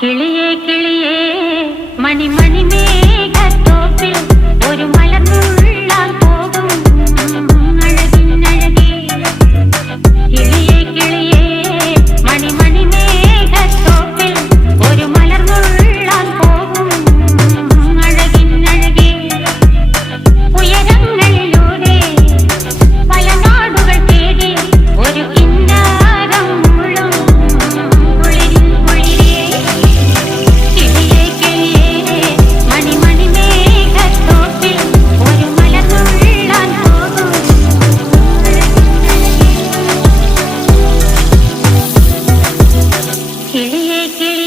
കിളിയേ കിളിയേ മണിമണി മേഘത്തോപ്പിൽ ഒരു മലർന്നുള്ളാൻ പോകും അഴകിനഴകേ. കിളിയേ കിളിയേ മണിമണി മേഘത്തോപ്പിൽ ഒരു മലർന്നുള്ളാൻ പോകും അഴകിനഴകേ. ഉയരങ്ങളിലൂടെ പല നാടുകൾ തേടി ഒരു കിന്നാരം മുള്ളും കുളിരിൽ കുളിരേ. കിളിയേ കിളിയേ മണിമണി മേഘത്തോപ്പിൽ ഒരു മലർന്നുള്ളാൻ പോകും കിളിയേ കിളിയേ.